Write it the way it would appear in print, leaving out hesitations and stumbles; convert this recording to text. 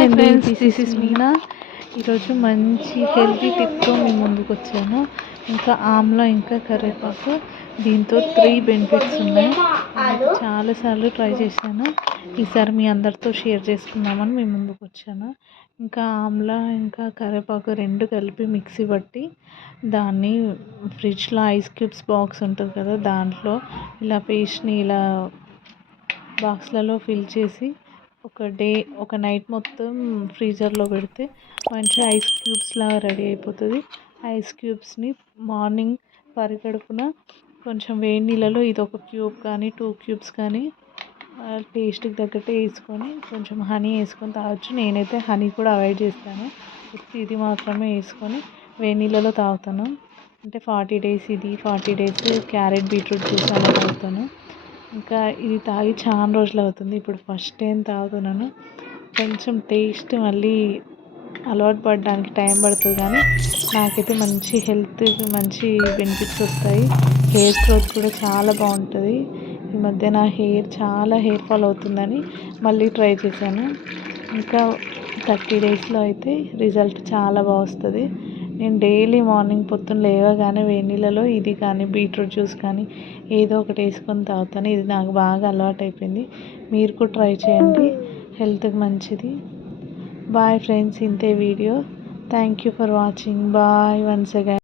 Hi friends, this is Meena. ఈరోజు మంచి healthy టిప్తో మీ ముందుకు వచ్చాను. ఇంకా ఆమ్లా ఇంకా కరివేపాకు, దీంతో 3 బెనిఫిట్స్ ఉన్నాయి. నేను చాలాసార్లు ట్రై చేశాను. ఈసారి మీ అందరితో షేర్ చేసుకుందామని మీ ముందుకు వచ్చాను. ఇంకా ఆమ్లా ఇంకా కరివేపాకు రెండు కలిపి మిక్సీ పట్టి దాన్ని ఫ్రిడ్జ్లో ఐస్ క్యూబ్స్ బాక్స్ ఉంటుంది కదా, దాంట్లో ఇలా పేస్ట్ని ఇలా బాక్స్లలో ఫిల్ చేసి ఒక నైట్ మొత్తం ఫ్రీజర్లో పెడితే మంచిగా ఐస్ క్యూబ్స్ లాగా రెడీ అయిపోతుంది. ఐస్ క్యూబ్స్ని మార్నింగ్ పరిగడుపున కొంచెం వేడి నీళ్ళలో ఇది ఒక క్యూబ్ కానీ 2 క్యూబ్స్ కానీ టేస్ట్కి తగ్గట్టు వేసుకొని కొంచెం హనీ వేసుకొని తాగొచ్చు. నేనైతే హనీ కూడా అవాయిడ్ చేస్తాను. ఇది మాత్రమే వేసుకొని వేడి నీళ్ళలో తాగుతాను. అంటే 40 డేస్ ఇది, 40 డేస్ క్యారెట్ బీట్రూట్ జ్యూస్ అలా తాగుతాను. ఇంకా ఇది తాగి చాలా రోజులు అవుతుంది. ఇప్పుడు ఫస్ట్ టైం తాగుతున్నాను. కొంచెం టేస్ట్ మళ్ళీ అలవాటు పడడానికి టైం పడుతుంది, కానీ నాకైతే మంచి హెల్త్కి మంచి బెనిఫిట్స్ వస్తాయి. హెయిర్ గ్రోత్ కూడా చాలా బాగుంటుంది. ఈ మధ్య నా చాలా హెయిర్ ఫాల్ అవుతుందని మళ్ళీ ట్రై చేశాను. ఇంకా 30 డేస్లో అయితే రిజల్ట్ చాలా బాగా వస్తుంది. నేను డైలీ మార్నింగ్ పొద్దున్న లేవగానే వేడి నీళ్ళలో ఇది కానీ బీట్రూట్ జ్యూస్ కానీ ఏదో ఒకటి వేసుకొని తాగుతాను. ఇది నాకు బాగా అలవాటు అయిపోయింది. మీరు కూడా ట్రై చేయండి, హెల్త్కి మంచిది. బాయ్ ఫ్రెండ్స్, ఇంతే వీడియో. Thank you for watching. Bye once again.